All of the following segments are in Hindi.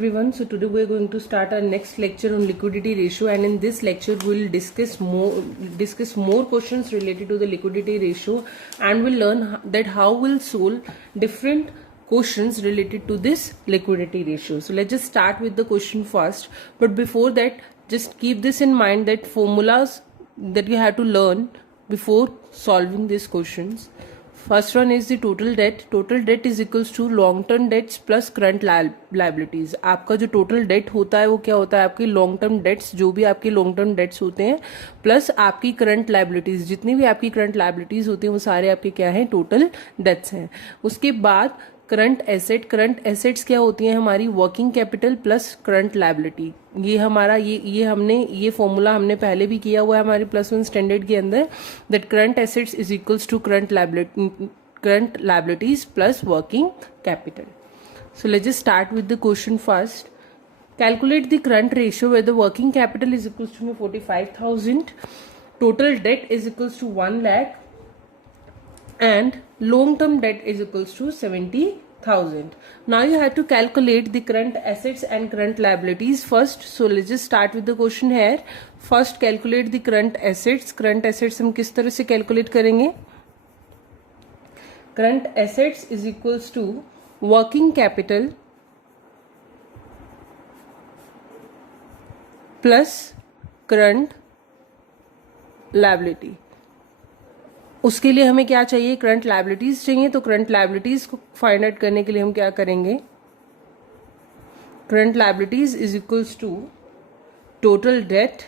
Everyone, so today we are going to start our next lecture on liquidity ratio, and in this lecture we will discuss more questions related to the liquidity ratio, and we'll learn that how we'll solve different questions related to this liquidity ratio. So let's just start with the question first, but before that just keep this in mind that formulas that you have to learn before solving these questions. First one is the total debt. Total debt is equals to long term dates plus current liabilities. आपका जो टोटल डेट होता है वो क्या होता है, आपकी लॉन्ग टर्म डेट्स, जो भी आपके लॉन्ग टर्म डेट्स होते हैं, प्लस आपकी करंट लाइबिलिटीज, जितनी भी आपकी करंट लाइबिलिटीज होती हैं वो सारे आपके क्या हैं, टोटल डेट्स हैं. उसके बाद करंट एसेट. करंट एसेट्स क्या होती हैं, हमारी working capital plus current liability. ये हमारा ये फॉर्मूला हमने पहले भी किया हुआ है हमारे +1 स्टैंडर्ड के अंदर, that current assets is equals to current liabilities plus working capital. So let's just start with the question first. Calculate the current ratio where the working capital is equals to 45,000, total debt is equals to 1 lakh and long term debt is equals to 70,000. Now you have to calculate the current assets and current liabilities first. So let's just start with the question here. First calculate the current assets. Current assets हम किस तरह से calculate करेंगे? Current assets is equals to working capital plus current liability. उसके लिए हमें क्या चाहिए, करंट लाइबिलिटीज चाहिए. तो करंट लाइबिलिटीज को फाइंड आउट करने के लिए हम क्या करेंगे, current liabilities is equals to total debt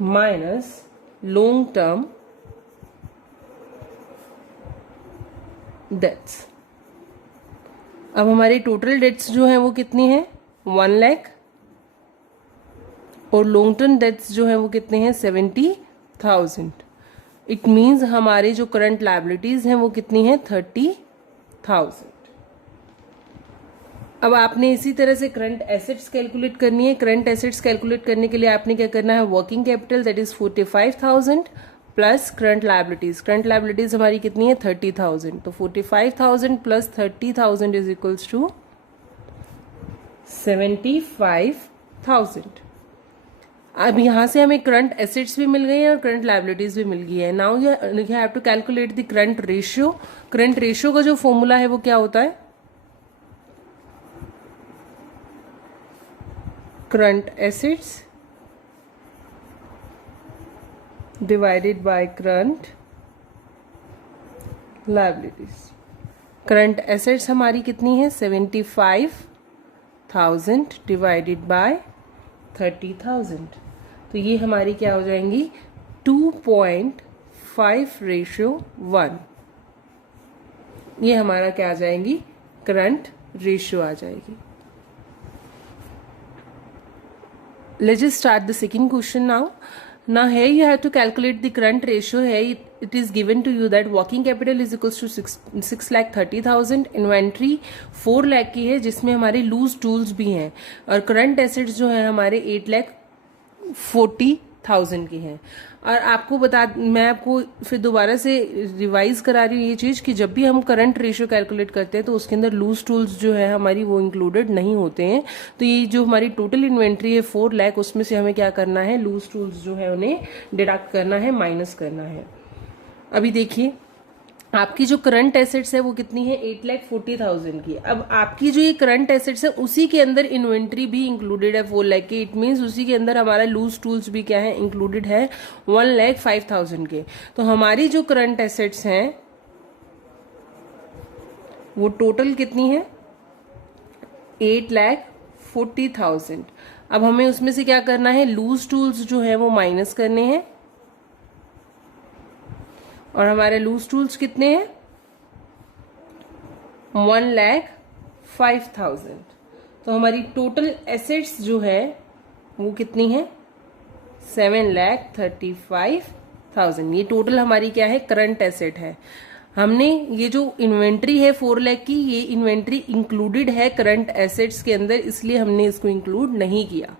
minus long term debts. अब हमारे टोटल डेट्स जो है वो कितनी है, 1 lakh, और लॉन्ग टर्म डेट्स जो है वो कितने हैं, 70,000. इट मीन्स हमारे जो करंट लाइबिलिटीज हैं वो कितनी हैं, 30,000. अब आपने इसी तरह से करंट एसेट्स कैलकुलेट करनी है. करंट एसेट्स कैलकुलेट करने के लिए आपने क्या करना है, working capital that is 45,000 plus current liabilities. Current liabilities हमारी कितनी है, 30,000. तो 45,000 प्लस 30,000 इज इक्वल्स टू 75,000. अब यहाँ से हमें करंट एसेट्स भी मिल गई है और करंट लाइबिलिटीज भी मिल गई है. Now you have to calculate the current ratio. Current ratio का जो फॉर्मूला है वो क्या होता है, current assets divided by current liabilities. Current assets हमारी कितनी है, 75,000 डिवाइडेड बाय 30,000. तो ये हमारी क्या हो जाएंगी, 2.5:1. ये हमारा क्या आ जाएंगी, करंट रेशियो आ जाएगी. Let's just start the second question now. Now here you have to calculate the current ratio. Here it is given to you that working capital is equals to 6,30,000. Inventory 4 lakh की है जिसमें हमारे लूज टूल्स भी हैं, और करंट एसेट्स जो है हमारे 8,40,000 की हैं. और मैं आपको फिर दोबारा से रिवाइज करा रही हूँ ये चीज़ कि जब भी हम करंट रेशियो कैलकुलेट करते हैं तो उसके अंदर लूज टूल्स जो है हमारी वो इंक्लूडेड नहीं होते हैं. तो ये जो हमारी टोटल इन्वेंट्री है 4 lakh, उसमें से हमें क्या करना है, लूज टूल्स जो है उन्हें डिडक्ट करना है, माइनस करना है. अभी देखिए आपकी जो करंट एसेट्स है वो कितनी है, 8,40,000 की. अब आपकी जो ये करंट एसेट्स है उसी के अंदर इन्वेंट्री भी इंक्लूडेड है 4 lakh की. इट मीन्स उसी के अंदर हमारा लूज टूल्स भी क्या है, इंक्लूडेड है 1,05,000 के. तो हमारी जो करंट एसेट्स हैं वो टोटल कितनी है, 8,40,000. अब हमें उसमें से क्या करना है, लूज टूल्स जो है वो माइनस करने हैं, और हमारे लूज टूल्स कितने हैं, 1,05,000. तो हमारी टोटल एसेट्स जो है वो कितनी है, 7,35,000. ये टोटल हमारी क्या है, करंट एसेट है. हमने ये जो इन्वेंट्री है 4 lakh की, ये इन्वेंट्री इंक्लूडेड है करंट एसेट्स के अंदर, इसलिए हमने इसको इंक्लूड नहीं किया.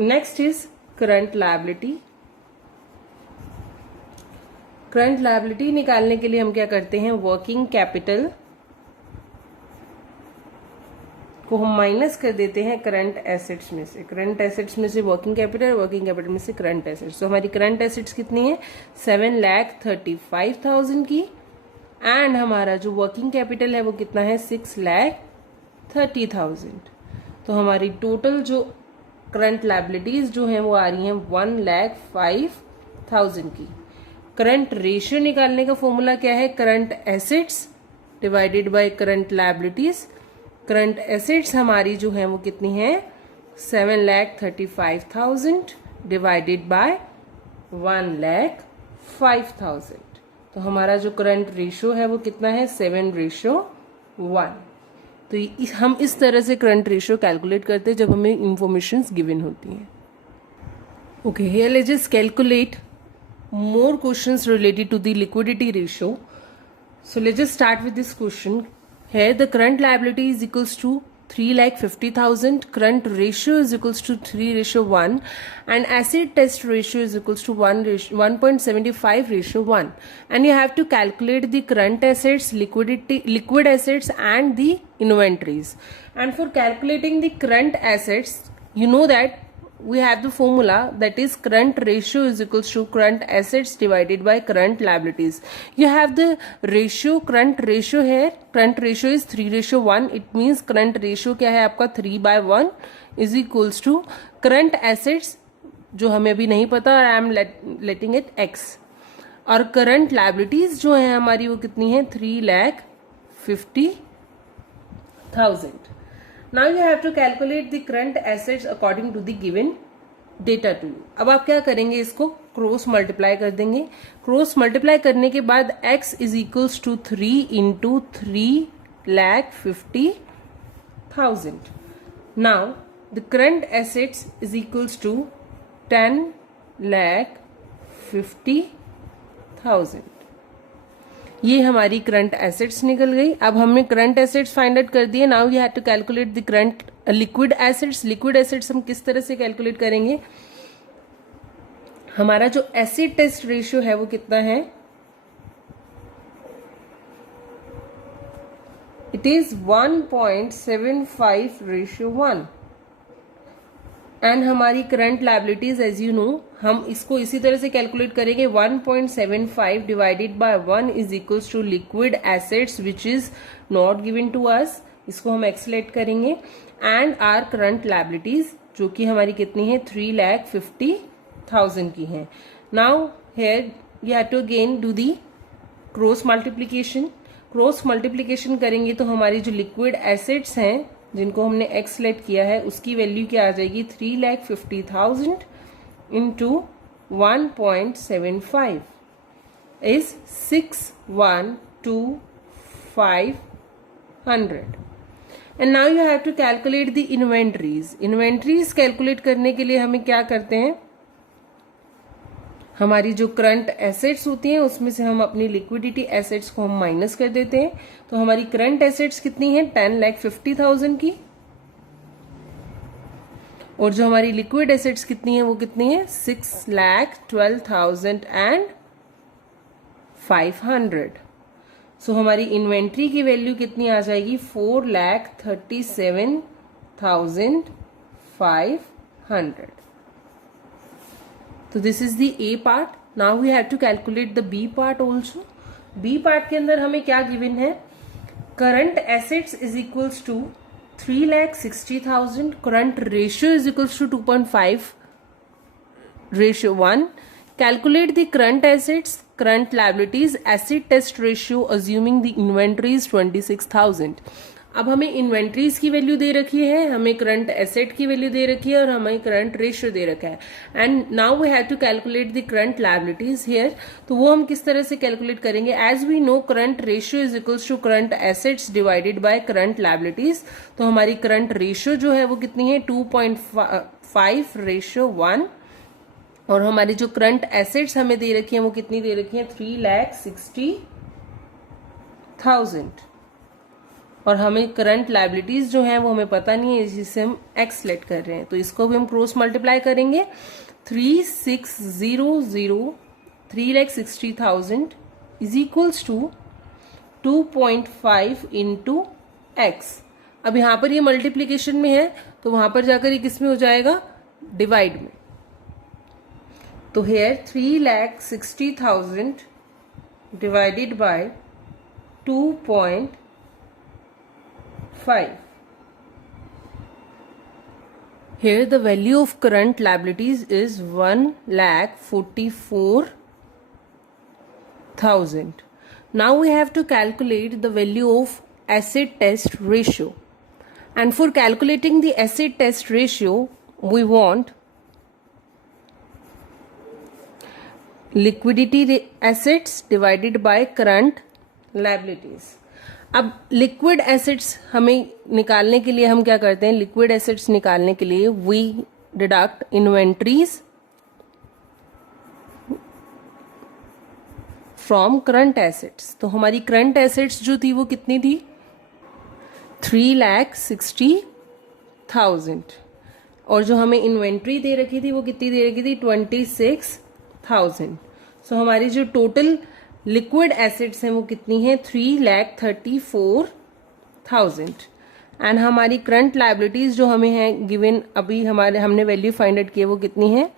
Next is current liability. Current liability निकालने के लिए हम क्या करते हैं, वर्किंग कैपिटल को हम माइनस कर देते हैं करंट एसेट्स में से। करंट एसेट्स में से वर्किंग कैपिटल, वर्किंग कैपिटल में से करंट एसेट्स। तो हमारी करंट एसेट्स कितनी है, 7,35,000 की, एंड हमारा जो वर्किंग कैपिटल है वो कितना है, 6,30,000। तो हमारी टोटल जो करंट लायबिलिटीज जो हैं वो आ रही हैं 1,05,000 की। करंट रेशियो निकालने का फॉर्मूला क्या है, current assets divided by current liabilities. Current assets हमारी जो है वो कितनी है, 7,35,000 डिवाइडेड बाय 1,05,000। तो हमारा जो करंट रेशियो है वो कितना है, 7:1। तो हम इस तरह से करंट रेशियो कैलकुलेट करते हैं जब हमें इंफॉर्मेशन गिवन होती हैं। Okay, here let's just calculate more questions related to the liquidity ratio. So let's just start with this question. Here the current liability is equals to 3,50,000, current ratio is equals to 3:1, and acid test ratio is equals to 1.75:1, and you have to calculate the current assets, liquid assets and the inventories. And for calculating the current assets, you know that we have the formula, that is current ratio is equals to current assets divided by current liabilities. You have the ratio, current ratio here, current ratio is 3:1. It means current ratio क्या है आपका, 3/1 is equals to current assets जो हमें अभी नहीं पता, और I am letting it x, और current liabilities जो है हमारी वो कितनी है, 3,50,000. Now you have to calculate the current assets according to the given data to you. अब आप क्या करेंगे, इसको क्रॉस मल्टीप्लाई कर देंगे। क्रॉस मल्टीप्लाई करने के बाद x is equals to 3 into 3,50,000. Now the current assets is equals to 10,50,000. ये हमारी करंट एसेट्स निकल गई। अब हमने करंट एसेट्स फाइंड आउट कर दिए। Now you have to calculate the current liquid assets. Liquid assets हम किस तरह से कैलकुलेट करेंगे, हमारा जो एसिड टेस्ट रेशियो है वो कितना है, इट इज 1.75:1, एंड हमारी current liabilities as you know, हम इसको इसी तरह से कैलकुलेट करेंगे, 1.75 divided by 1 is equals to liquid assets which is not given to us, इसको हम एक्सलेट करेंगे, एंड आर करंट लायबिलिटीज जो कि हमारी कितनी है, 3,50,000 की है। Now here you have to again do the cross multiplication. Cross multiplication करेंगे तो हमारी जो लिक्विड एसेट्स हैं जिनको हमने एक्स लेट किया है उसकी वैल्यू क्या आ जाएगी, 3,50,000 into 1.75 is 6,125,000. And now you have to calculate the inventories. Inventories calculate करने के लिए हमें क्या करते हैं, हमारी जो करंट एसेट्स होती हैं उसमें से हम अपनी लिक्विडिटी एसेट्स को हम माइनस कर देते हैं। तो हमारी करंट एसेट्स कितनी है, 10,50,000 की, और जो हमारी लिक्विड एसेट्स कितनी है वो कितनी है, 6,12,500. सो हमारी इन्वेंट्री की वैल्यू कितनी आ जाएगी, 4,37,500. तो this is the A part. Now we have to calculate the B part also. B part के अंदर हमें क्या गिवन है, current assets is equals to 3,60,000, current ratio is equals to 2.5:1. Calculate the current assets, current liabilities, acid test ratio assuming the inventory is 26,000. अब हमें इन्वेंट्रीज की वैल्यू दे रखी है, हमें करंट एसेट की वैल्यू दे रखी है, और हमें करंट रेशियो दे रखा है, and now we have to calculate the current liabilities here. तो वो हम किस तरह से कैलकुलेट करेंगे, as we know current ratio is equals to current assets divided by current liabilities. तो हमारी करंट रेशियो जो है वो कितनी है, 2.5:1, और हमारी जो करंट एसेट्स हमें दे रखी है वो कितनी दे रखी है, 3,60,000, और हमें करंट लायबिलिटीज जो है वो हमें पता नहीं है, जिससे हम एक्स लेट कर रहे हैं. तो इसको भी हम क्रॉस मल्टीप्लाई करेंगे, 3,600 3,60,000 is equals to 2.5 into x. अब यहां पर ये मल्टीप्लीकेशन में है तो वहां पर जाकर ये किस में हो जाएगा, डिवाइड में. तो here 3,60,000 divided by 2.5. Here the value of current liabilities is 1,44,000. Now we have to calculate the value of acid test ratio. And for calculating the acid test ratio, we want liquidity assets divided by current liabilities. अब लिक्विड एसिड्स हमें निकालने के लिए हम क्या करते हैं, लिक्विड एसिड्स निकालने के लिए we deduct inventories from current assets. तो हमारी करंट एसिड्स जो थी वो कितनी थी, 3,60,000. और जो हमें इन्वेंट्री दे रखी थी वो कितनी दे रखी थी, 26,000. सो हमारी जो टोटल लिक्विड एसिड्स हैं वो कितनी है, 3,34,000. एंड हमारी करंट लायबिलिटीज जो हमें है गिवन, अभी हमने वैल्यू फाइंड आउट की है वो कितनी है,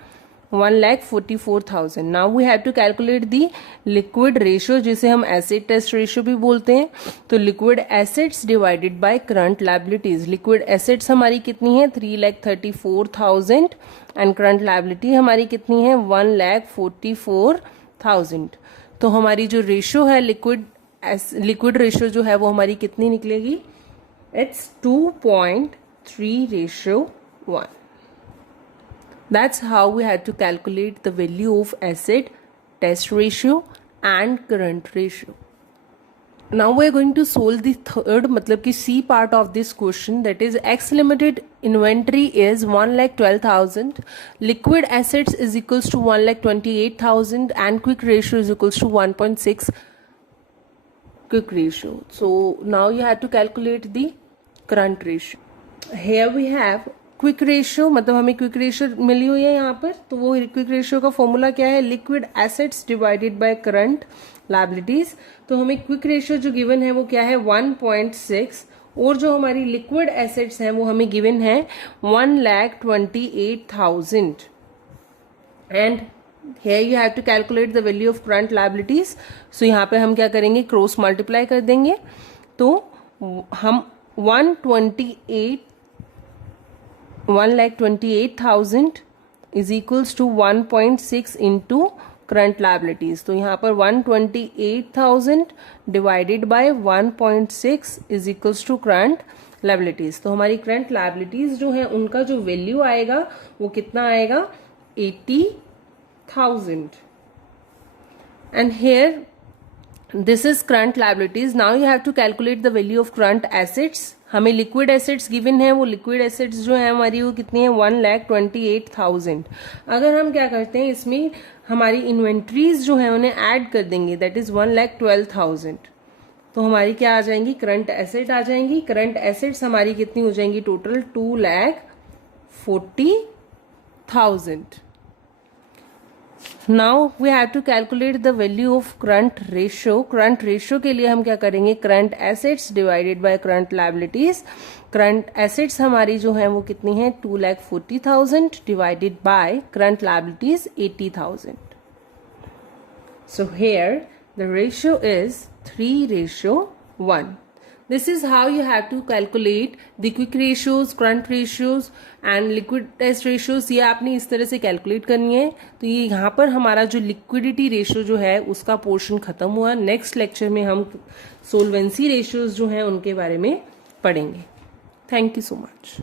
1,44,000. Now we have to calculate the liquid ratio, जिसे हम एसिड टेस्ट रेशियो भी बोलते हैं. तो liquid assets divided by current liabilities. Liquid assets हमारी कितनी है, 3,34,000 एंड करंट लायबिलिटी हमारी कितनी है, 1,44,000. तो हमारी जो रेशियो है लिक्विड रेशियो जो है वो हमारी कितनी निकलेगी, it's 2.3:1. That's how we had to calculate the value of acid test ratio and current ratio. Now we are going to solve the third, मतलब कि C part of this question, that is X limited inventory is 1,12,000, liquid assets is equals to 1,28,000 and quick ratio is equals to 1.6 quick ratio. So now you have to calculate the current ratio. Here we have quick ratio, मतलब हमें क्विक रेशियो मिली हुई है यहाँ पर. तो वो क्विक रेशियो का फॉर्मूला क्या है, liquid assets divided by current liabilities. तो हमें क्विक रेशियो जो गिवन है वो क्या है, 1.6. और जो हमारी लिक्विड एसेट्स हैं वो हमें गिवन है 1,28,000. And here you have to calculate the value of current liabilities. So यहाँ पे हम क्या करेंगे, क्रॉस मल्टीप्लाई कर देंगे. तो हम 1,28,000 is equals to 1.6 into current liabilities. तो यहाँ पर 128,000 divided by 1.6 is equals to current liabilities. तो हमारी करंट लायबिलिटीज जो है उनका जो वैल्यू आएगा वो कितना आएगा, 80,000. And here this is current liabilities. Now you have to calculate the value of current assets. हमें लिक्विड एसेट्स गिवन है, वो लिक्विड एसेट्स जो है हमारी वो कितनी है, 1,28,000. अगर हम क्या करते हैं, इसमें हमारी इन्वेंट्रीज जो है उन्हें ऐड कर देंगे, दैट इज 1,12,000. तो हमारी क्या आ जाएंगी, करंट एसेट आ जाएंगी. करंट एसेट्स हमारी कितनी हो जाएंगी, total 2,40,000. Now we have to calculate the value of current ratio. Current ratio के लिए हम क्या करेंगे, current assets divided by current liabilities. Current assets हमारी जो है वो कितनी है, 2,40,000 divided by current liabilities 80,000. So here the ratio is 3:1. This is how you have to calculate the quick ratios, current ratios and liquid test ratios. ये आपने इस तरह से कैलकुलेट करनी है. तो ये यहाँ पर हमारा जो लिक्विडिटी रेशियो जो है उसका पोर्शन खत्म हुआ. नेक्स्ट लेक्चर में हम सोलवेंसी रेशियोज जो हैं उनके बारे में पढ़ेंगे. Thank you so much.